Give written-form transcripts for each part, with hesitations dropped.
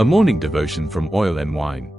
A morning devotion from Oil and Wine.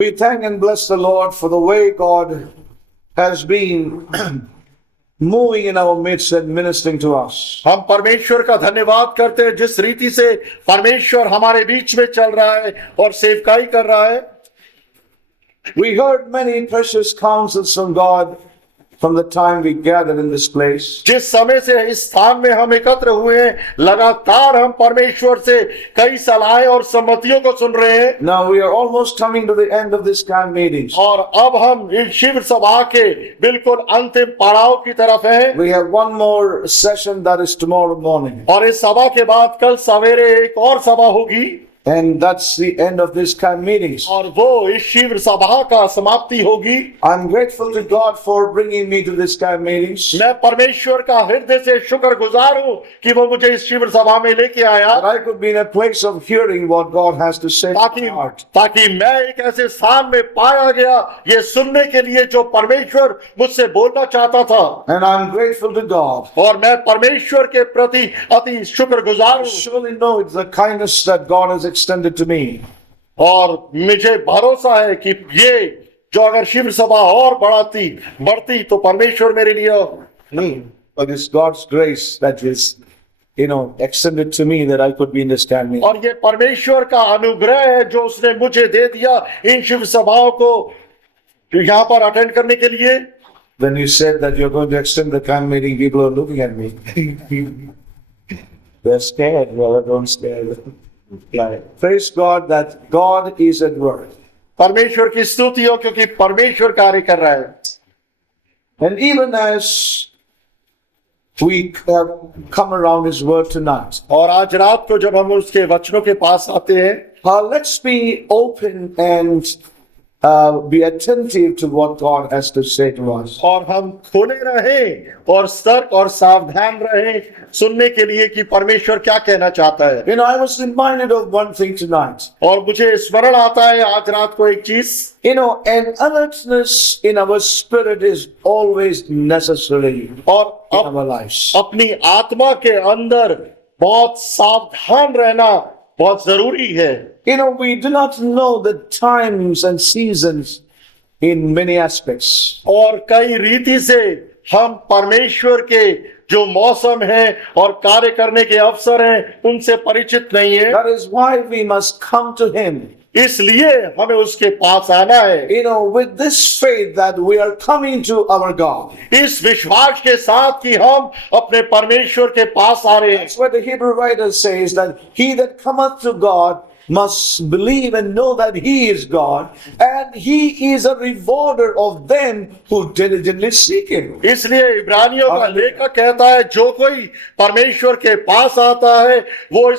We thank and bless the Lord for the way God has been moving in our midst and ministering to us. हम परमेश्वर का धन्यवाद करते हैं जिस रीति से परमेश्वर हमारे बीच में चल रहा है और सेवकाई कर रहा है. We heard many precious counsels from God from the time we gathered in this place. जिस समय से इस स्थान में हम एकत्र हुए हैं, लगातार हम परमेश्वर से कई सलाहें और सम्मतियों को सुन रहे हैं. Now we are almost coming to the end of this camp meetings. और अब हम इस शिविर सभा के बिल्कुल अंतिम पड़ाव की तरफ हैं. We have one more session that is tomorrow morning. और इस सभा के बाद कल सवेरे एक और सभा होगी. And that's the end of this camp meetings. और वो इस शिविर सभा का समाप्ति होगी। I'm grateful to God for bringing me to this camp meetings. मैं परमेश्वर का हृदय से शुक्रगुजार हूँ कि वो मुझे इस शिविर सभा में लेके आया, That I could be in a place of hearing what God has to say to my heart. ताकि मैं एक ऐसे स्थान में पाया गया ये सुनने के लिए जो परमेश्वर मुझसे बोलना चाहता था। And I'm grateful to God. और मैं परमेश्वर के प्रति अति शुक्रगुजार I हूँ surely know it's the kindness that God has extended to me. और मुझे भरोसा है कि ये जो अगर शिविर सभा और बढ़ती तो परमेश्वर मेरे लिए But it's God's grace that is, extended to me that I could be in this camp meeting. और ये परमेश्वर का अनुग्रह है जो उसने मुझे दे दिया इन शिविर सभाओं को यहाँ पर अटेंड करने के लिए। When you said that you're going to extend the camp meeting, people are looking at me. They're scared. Well, don't stare. Praise God that God is at work. परमेश्वर की स्तुति हो क्योंकि परमेश्वर कार्य कर रहा है। And even as we have come around His word tonight, और आज रात को जब हम उसके वचनों के पास आते हैं, let's be open and be attentive to what God has to say to us. और हम खुले रहें और सतर्क और सावधान रहें सुनने के लिए कि परमेश्वर क्या कहना चाहता है। I was reminded of one thing tonight. और मुझे स्मरण आता है आज रात को एक चीज, An alertness in our spirit is always necessary और in our lives. अपनी आत्मा के अंदर बहुत सावधान रहना बहुत जरूरी है। We do not know the times and seasons in many aspects. और कई रीति से हम परमेश्वर के जो मौसम है और कार्य करने के अवसर हैं उनसे परिचित नहीं है। That is why we must come to Him. इसलिए हमें उसके पास आना है, with this faith that we are coming to our God. इस विश्वास के साथ कि हम अपने परमेश्वर के पास आ रहे हैं। That's what the Hebrew writer says, that he that cometh to God must believe and know that He is God, and He is a rewarder of them who diligently seek Him. इसलिए इब्रानियों का लेखक कहता है जो कोई परमेश्वर के पास आता है वो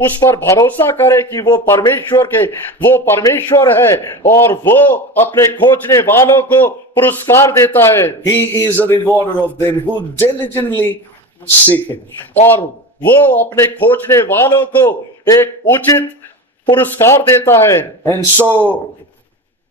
उस पर भरोसा करे कि वो परमेश्वर है और वो अपने खोजने वालों को पुरस्कार देता है। He is a rewarder of them who diligently seek Him. और वो अपने खोजने वालों को एक उचित पुरस्कार देता है। And so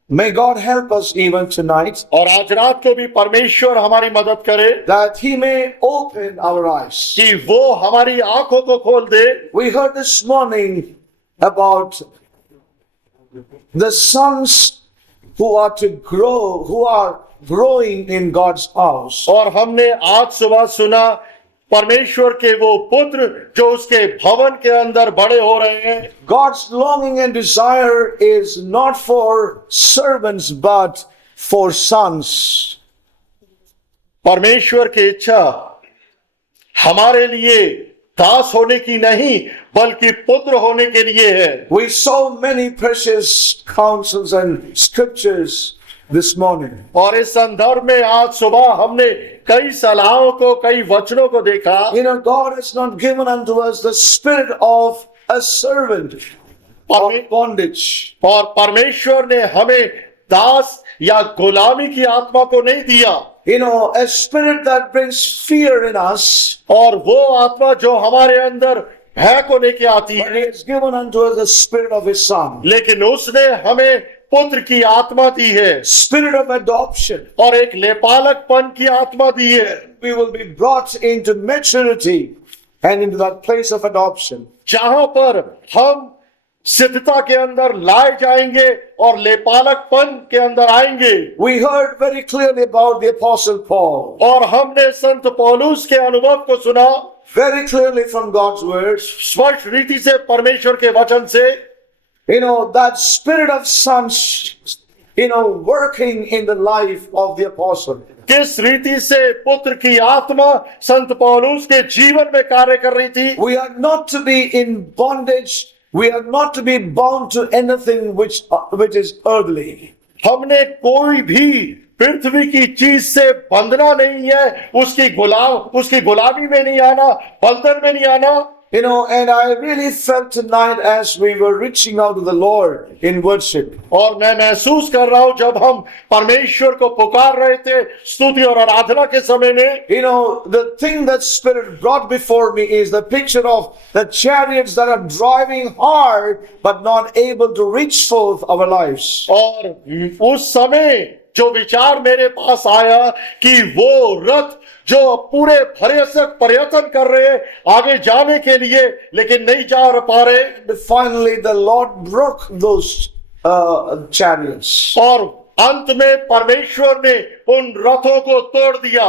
may God help us even tonight, और आज रात को भी परमेश्वर हमारी मदद करे that He may open our eyes. कि वो हमारी आंखों को खोल दे। We heard this morning about the sons who are growing in God's house. और हमने आज सुबह सुना परमेश्वर के वो पुत्र जो उसके भवन के अंदर बड़े हो रहे हैं। God's longing and desire is not for servants but for sons. परमेश्वर की इच्छा हमारे लिए दास होने की नहीं बल्कि पुत्र होने के लिए है। We saw many precious counsels and scriptures this morning. और इस संदर्भ में आज सुबह हमने कई सलाहों को, कई वचनों को देखा। God has not given unto us the spirit of a servant of bondage. और परमेश्वर ने हमें दास या गुलामी की आत्मा को नहीं दिया। A spirit that brings fear in us. और वो आत्मा जो हमारे अंदर भय को लेके आती But He है, has given unto us the spirit of His Son. लेकिन उसने हमें पुत्र की आत्मा दी है Spirit of adoption. और एक लेपालकपन की आत्मा दी है। We will be brought into maturity and into that place of adoption. जहां पर हम सिद्धता के अंदर लाए जाएंगे और लेपालकपन के अंदर आएंगे। We heard very clearly about the Apostle Paul. और हमने संत पौलुस के अनुभव को सुना Very clearly from God's words. स्पष्ट रीति से परमेश्वर के वचन से। That spirit of sons, working in the life of the apostle. किस रीति से पुत्र की आत्मा संत पौलुस के जीवन में कार्य कर रही थी। We are not to be in bondage. We are not to be bound to anything which is earthly. हमने कोई भी पृथ्वी की चीज से बंधना नहीं है, उसकी गुलामी में नहीं आना, बंधन में नहीं आना। And I really felt tonight as we were reaching out to the Lord in worship. और मैं महसूस कर रहा हूं जब हम परमेश्वर को पुकार रहे थे स्तुति और आराधना के समय में, The thing that Spirit brought before me is the picture of the chariots that are driving hard but not able to reach forth our lives. और उस समय जो विचार मेरे पास आया कि वो रथ जो पूरे भरसक प्रयत्न कर रहे हैं आगे जाने के लिए लेकिन नहीं जा पा रहे, And finally, the Lord broke those chariots. और अंत में परमेश्वर ने उन रथों को तोड़ दिया।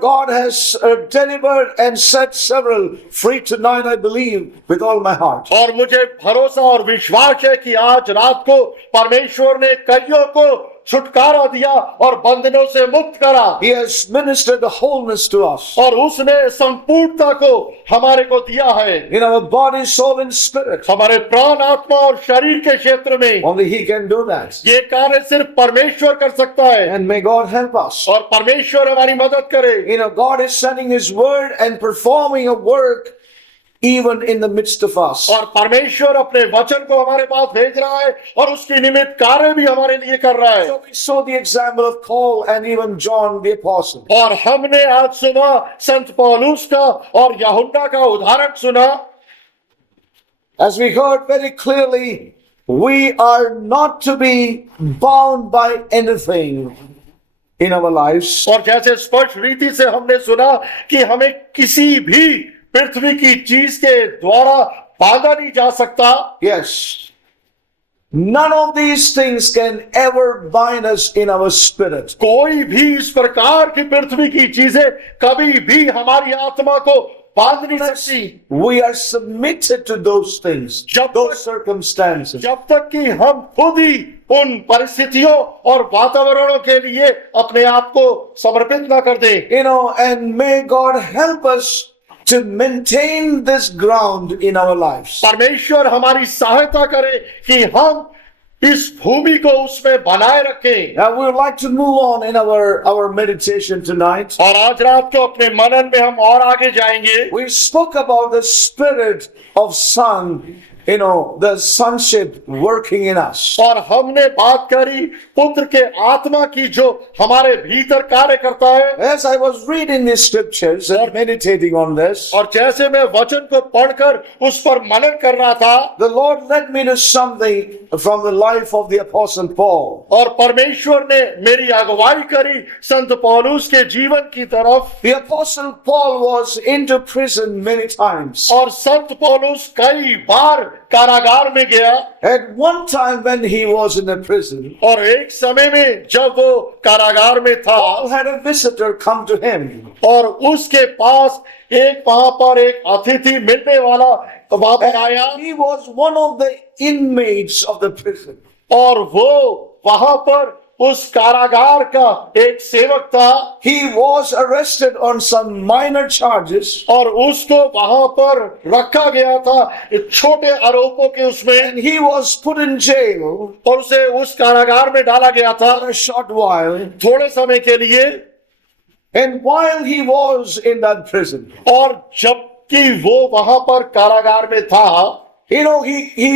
God has delivered and set several free tonight, I believe, with all my heart. और मुझे भरोसा और विश्वास है कि आज रात को परमेश्वर ने कईयों को छुटकारा दिया और बंधनों से मुक्त करा। He has ministered the wholeness to us. और उसने संपूर्णता को हमारे को दिया है, In our body, soul, and spirit. हमारे प्राण, आत्मा और शरीर के क्षेत्र में। Only He can do that. ये कार्य सिर्फ परमेश्वर कर सकता है, And may God help us. और परमेश्वर हमारी मदद करे। God is sending His word and performing a work even in the midst of us. और परमेश्वर अपने वचन को हमारे पास भेज रहा है और उसकी निमित्त कार्य भी हमारे लिए कर रहा है। So we saw the example of Paul and even John the apostle. और हमने आज सुना संत पौलुस का और यूहन्ना का उदाहरण सुना। As we heard very clearly, we are not to be bound by anything in our lives. और जैसे स्पष्ट रीति से हमने सुना कि हमें किसी भी पृथ्वी की चीज के द्वारा बांधा नहीं जा सकता। Yes. None of these things can ever bind us in our spirit. कोई भी इस प्रकार की पृथ्वी की चीजें कभी भी हमारी आत्मा को बांध नहीं सकती। We are submitted to those things, those circumstances. जब तक कि हम खुद ही उन परिस्थितियों और वातावरणों के लिए अपने आप को समर्पित ना कर दें। And may God help us to maintain this ground in our lives. परमेश्वर हमारी सहायता करे कि हम इस भूमि को उसमें बनाए रखें। Now we would like to move on in our meditation tonight. और आज रात को अपने मनन में हम और आगे जाएंगे। We spoke about the spirit of son, the sonship working in us. और हमने बात करी पुत्र के आत्मा की जो हमारे भीतर कार्य करता है। As I was reading the scriptures and meditating on this, और जैसे मैं वचन को पढ़कर उस पर मनन कर रहा था, the Lord led me to something from the life of the apostle Paul. और परमेश्वर ने मेरी अगुवाई करी संत पौलुस के जीवन की तरफ। The apostle Paul was into prison many times. और संत पौलुस कई बार कारागार में गया। At one time when he was in a prison, और एक समय में जब वो कारागार में था, Paul had a visitor come to him. और उसके पास वहां पर एक अतिथि मिलने वाला वहां पर आया। He was one of the inmates of the prison. और वो वहां पर उस कारागार का एक सेवक था। He was arrested on some minor charges. और उसको वहां पर रखा गया था छोटे आरोपों के उसमें। And he was put in jail और उसे उस कारागार में डाला गया था for a short while. थोड़े समय के लिए। And while he was in that prison, और जबकि वो वहां पर कारागार में था, he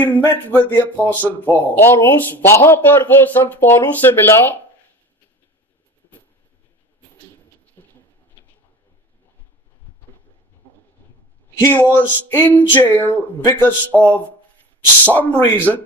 met with the apostle Paul. और उस वहां पर वो संत पौलुस से मिला। He was in jail because of some reason.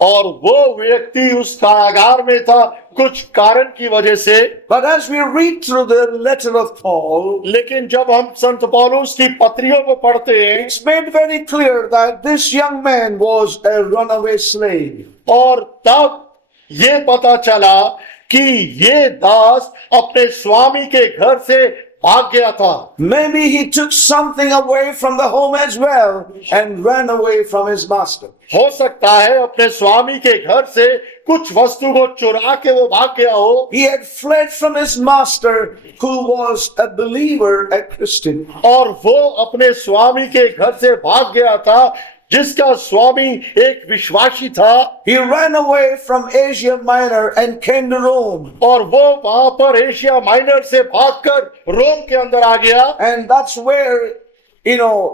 और वो व्यक्ति उस कारागार में था कुछ कारण की वजह से। But as we read through the letter of Paul, लेकिन जब हम संत पौलुस की पत्रियों को पढ़ते हैं, it's made very clear that this young man was a runaway slave. और तब ये पता चला कि ये दास अपने स्वामी के घर से भाग गया था। Maybe he took something away from the home as well and ran away from his master. हो सकता है अपने स्वामी के घर से कुछ वस्तु को चुरा के वो भाग गया हो। He had fled from his master who was a believer, a Christian. और वो अपने स्वामी के घर से भाग गया था जिसका स्वामी एक विश्वासी था। He ran away from Asia Minor and came to Rome. और वो वहां पर एशिया माइनर से भागकर रोम के अंदर आ गया। And that's where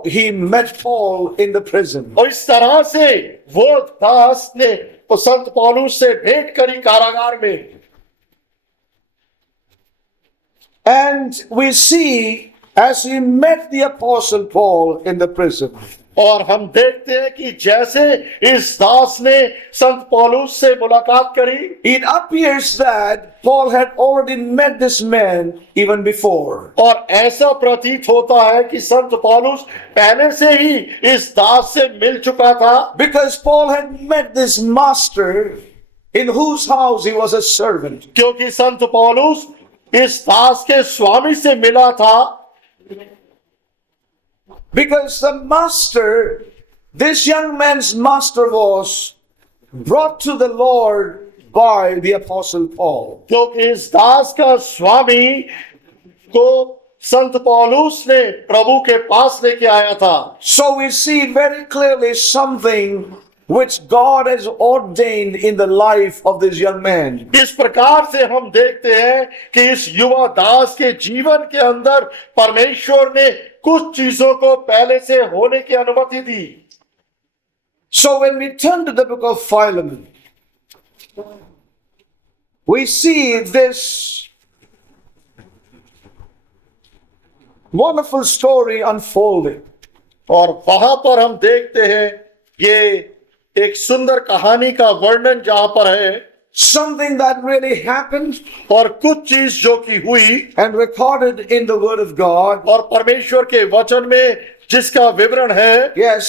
he met Paul in the prison. और इस तरह से वो दास ने संत पौलुस से भेंट करी कारागार में। And we see as he met the apostle Paul in the prison, और हम देखते हैं कि जैसे इस दास ने संत पौलुस से मुलाकात करी, it appears that Paul had already met this man even before. और ऐसा प्रतीत होता है कि संत पौलुस पहले से ही इस दास से मिल चुका था, Because Paul had met this master in whose house he was a servant. क्योंकि संत पौलुस इस दास के स्वामी से मिला था। Because the master, this young man's master, was brought to the Lord by the apostle Paul. क्योंकि इस दास का स्वामी को संत पौलुस ने प्रभु के पास लेके आया था। So we see very clearly something which God has ordained in the life of this young man. इस प्रकार से हम देखते हैं कि इस युवा दास के जीवन के अंदर परमेश्वर ने कुछ चीजों को पहले से होने की अनुमति दी। So when we turn to the book of Philemon, we see this wonderful story unfolding. और वहां पर हम देखते हैं ये एक सुंदर कहानी का वर्णन जहां पर है, Something that really happened और कुछ चीज जो कि हुई and recorded in the Word of God. और परमेश्वर के वचन में जिसका विवरण है। Yes.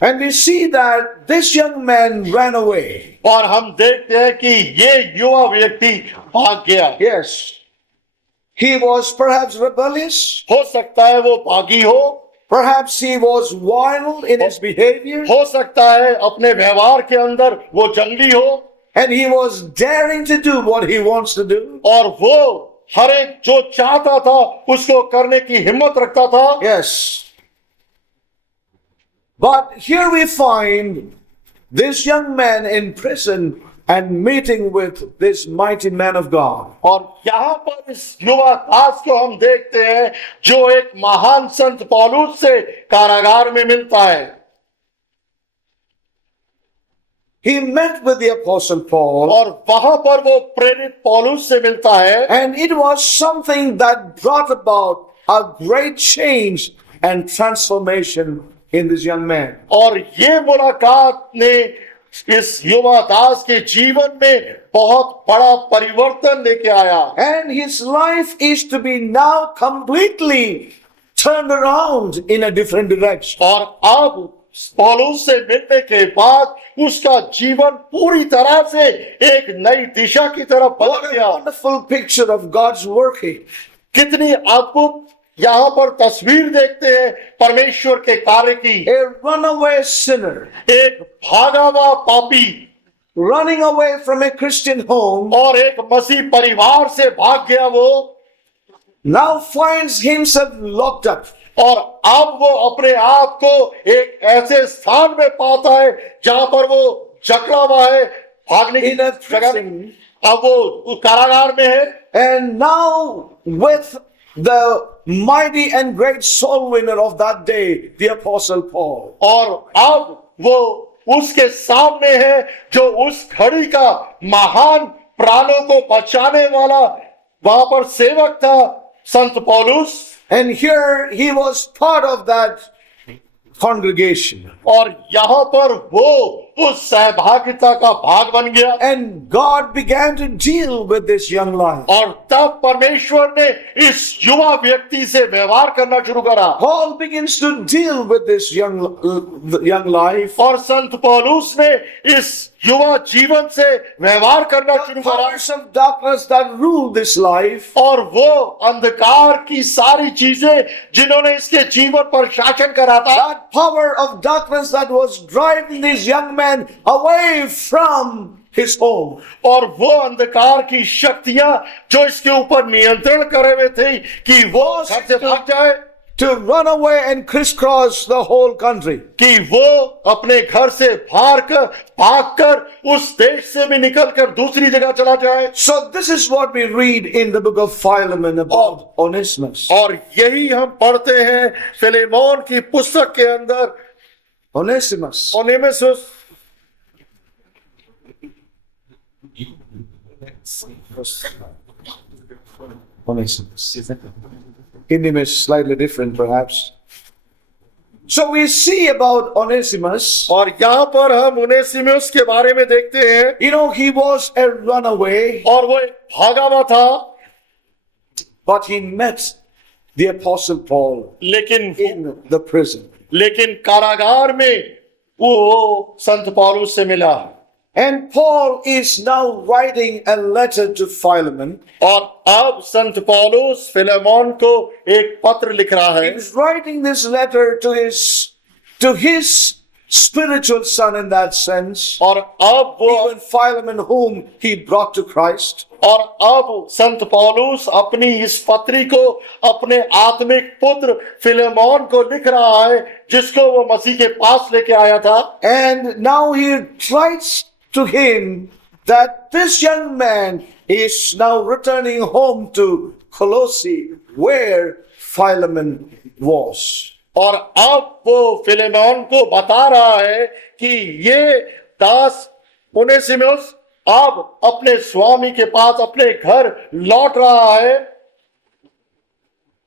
And we see that this young man ran away. और हम देखते हैं कि ये युवा व्यक्ति भाग गया। Yes. He was perhaps rebellious. हो सकता है वो भागी हो, Perhaps he was wild in his behavior. हो सकता है अपने व्यवहार के अंदर वो जंगली हो, And he was daring to do what he wants to do. और वो हर एक जो चाहता था उसको करने की हिम्मत रखता था। Yes. But here we find this young man in prison and meeting with this mighty man of God. और यहाँ पर इस युवा दास को हम देखते हैं जो एक महान संत पौलुस से कारागार में मिलता है। He met with the apostle Paul, और वहां पर वो प्रेरित पौलुस से मिलता है, and it was something that brought about a great change and transformation in this young man. और ये मुलाकात ने इस युवा दास के जीवन में बहुत बड़ा परिवर्तन लेके आया। And his life is to be now completely turned around in a different direction. और अब पौलुस से मिलने के बाद उसका जीवन पूरी तरह से एक नई दिशा की तरफ What बदल a गया। wonderful picture of God's working. कितनी अद्भुत यहाँ पर तस्वीर देखते हैं परमेश्वर के कार्य की। A runaway sinner एक भागा हुआ पापी running away from a Christian home और एक मसीह परिवार से भाग गया, वो now finds himself locked up. और अब वो अपने आप को एक ऐसे स्थान में पाता है जहां पर वो जकड़ा हुआ है, भागने की In a जगह। prison. अब वो कारागार में है, And now with the mighty and great soul winner of that day, the apostle Paul. और अब वो उसके सामने है जो उस घड़ी का महान प्राणों को बचाने वाला वहां पर सेवक था, संत पौलुस। And here he was part of that congregation. और यहाँ पर वो उस सहभागिता का भाग बन गया। And God began to deal with this young life. और तब परमेश्वर ने इस युवा व्यक्ति से व्यवहार करना शुरू करा। Paul begins to deal with this young life. और संत पौलुस ने इस युवा जीवन से व्यवहार करना The शुरू करा। powers of darkness that rule this life, और वो अंधकार की सारी चीजें जिन्होंने इसके जीवन पर शासन करा था, that power of darkness that was driving this young man away from his home, और वो अंधकार की शक्तियां जो इसके ऊपर नियंत्रण करे हुए थे कि वो घर से भाग जाए, to run away and crisscross the whole country. कि वो अपने घर से भागकर उस देश से भी निकलकर दूसरी जगह चला जाए। So this is what we read in the book of Philemon about Onesimus. और यही हम पढ़ते हैं फिलेमोन की पुस्तक के अंदर। Onesimus. ओनेसिमुस Onesimus. Kingdom is slightly different, perhaps. So we see about Onesimus. और यहाँ पर हम ओनेसिमुस के बारे में देखते हैं। You know, he was a runaway, और वो एक भागा हुआ था, but he met the Apostle Paul in the prison. लेकिन कारागार में वो संत पौलुस से मिला। And Paul is now writing a letter to Philemon. और अब संत पौलुस फिलेमोन को एक पत्र लिख रहा है। He's writing this letter to his spiritual son in that sense. और अब वो Even Philemon, whom he brought to Christ. और अब संत पौलुस अपनी इस पत्री को अपने आत्मिक पुत्र फिलेमोन को लिख रहा है, जिसको वो मसीह के पास लेके आया था। And now he writes to him that this young man is now returning home to Colossae, where Philemon was. और अब वो फिलेमोन को बता रहा है कि ये दास ओनेसिमुस अब अपने स्वामी के पास अपने घर लौट रहा है।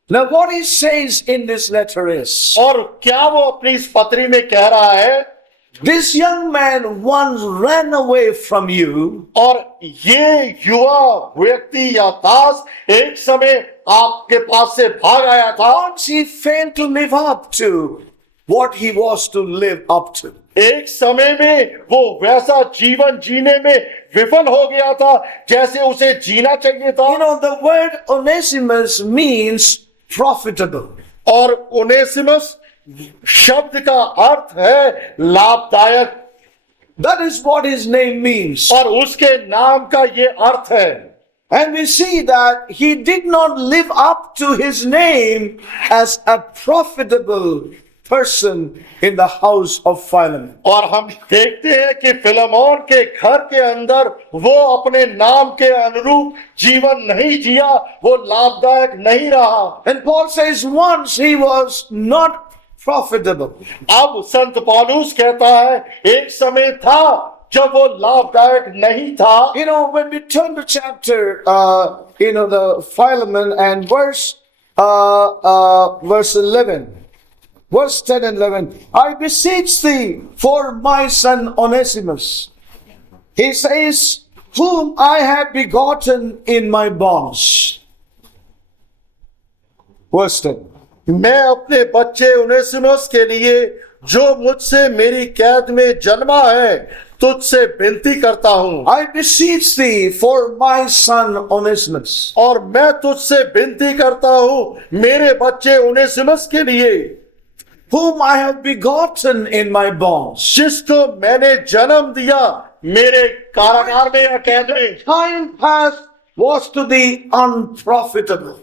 Now what he says in this letter is, और क्या वो अपनी इस पत्री में कह रहा है, this young man once ran away from you, और ये युवा व्यक्ति या दास एक समय आपके पास से भाग आया था। once he failed to live up to what he was to live up to. एक समय में वो वैसा जीवन जीने में विफल हो गया था जैसे उसे जीना चाहिए था। You know, the word Onesimus means profitable. और ओनेसिमुस शब्द का अर्थ है लाभदायक। That is what his name means. और उसके नाम का ये अर्थ है। And we see that he did not live up to his name as a profitable person in the house of Philemon. और हम देखते हैं कि फिलेमोन के घर के अंदर वो अपने नाम के अनुरूप जीवन नहीं जिया, वो लाभदायक नहीं रहा। And Paul says once he was not profitable. अब संत पौलुस कहता है एक समय था जब वो लाभदायक नहीं था। You know, when we turn to chapter, the Philemon and verse 11, verse 10 and 11, I beseech thee for my son Onesimus. He says, whom I have begotten in my bonds. Verse 10. मैं अपने बच्चे ओनेसिमुस के लिए जो मुझसे मेरी कैद में जन्मा है तुझसे विनती करता हूँ। I beseech thee for my son Onesimus. और मैं तुझसे विनती करता हूँ मेरे बच्चे ओनेसिमुस के लिए, whom I have begotten in my bonds. जिसको मैंने जन्म दिया मेरे कारागार में या कैद में। Time past was to thee unprofitable.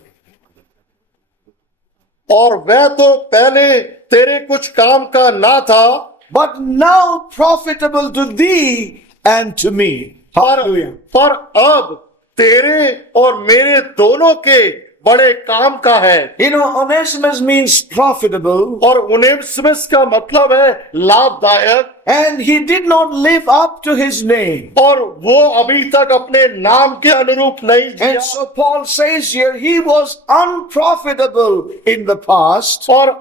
और वह तो पहले तेरे कुछ काम का ना था, but now profitable to thee and to me. Hallelujah. पर अब तेरे और मेरे दोनों के बड़े काम का है। You know, Onesimus means profitable. और ओनेसिमुस का मतलब है लाभदायक। And he did not live up to his name. और वो अभी तक अपने नाम के अनुरूप नहीं जिया। And so Paul says here, he was unprofitable in the past. और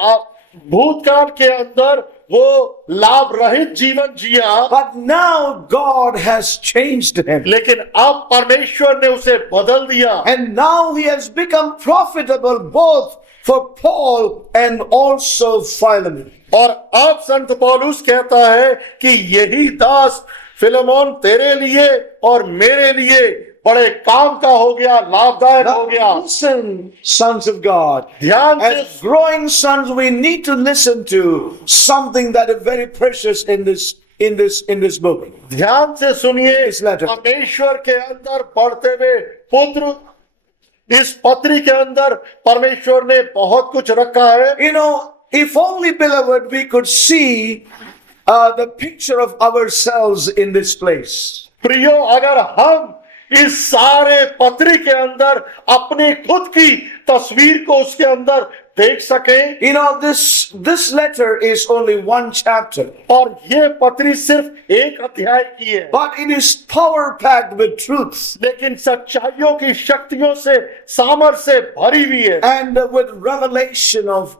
भूतकाल के अंदर वो लाभ रहित जीवन जिया। But now God has changed him. लेकिन अब परमेश्वर ने उसे बदल दिया। And now he has become profitable both for Paul and also Philemon. और अब संत पौलुस कहता है कि यही दास फिलेमोन तेरे लिए और मेरे लिए बड़े काम का हो गया, लाभदायक हो गया। Now listen, sons of God. ध्यान As से growing sons, we need to listen to something that is very precious in this book. ध्यान से सुनिए। इस letter. परमेश्वर के अंदर बढ़ते हुए पुत्र इस पत्री के अंदर परमेश्वर ने बहुत कुछ रखा है। You know, if only, beloved, we could see the picture of ourselves in this place. प्रियो, अगर हम इस सारे पत्री के अंदर अपनी खुद की तस्वीर को उसके अंदर देख सकें। You know, this letter is only one chapter, और ये पत्री सिर्फ एक अध्याय की है, but it is power packed with truth लेकिन सच्चाइयों की शक्तियों से, सामर्थ्य से भरी हुई है and with revelation of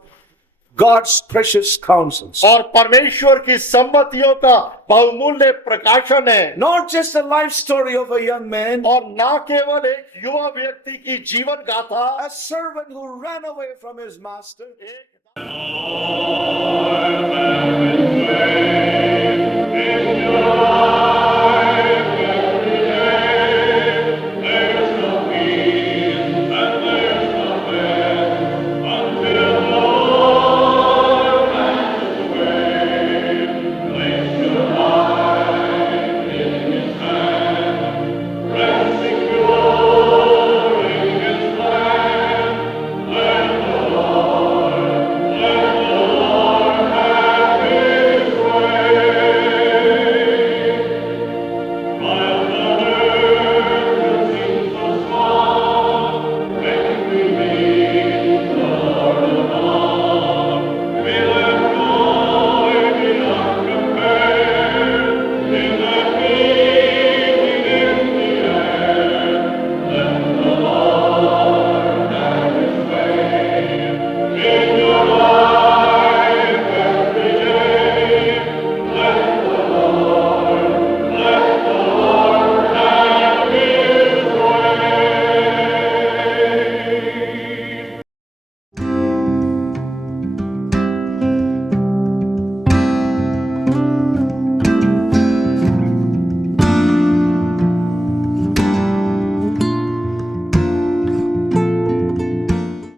God's precious counsels. और परमेश्वर की सम्मतियों का बहुमूल्य प्रकाशन है। Not just the life story of a young man, और ना केवल एक युवा व्यक्ति की जीवन गाथा, a servant who ran away from his master, एक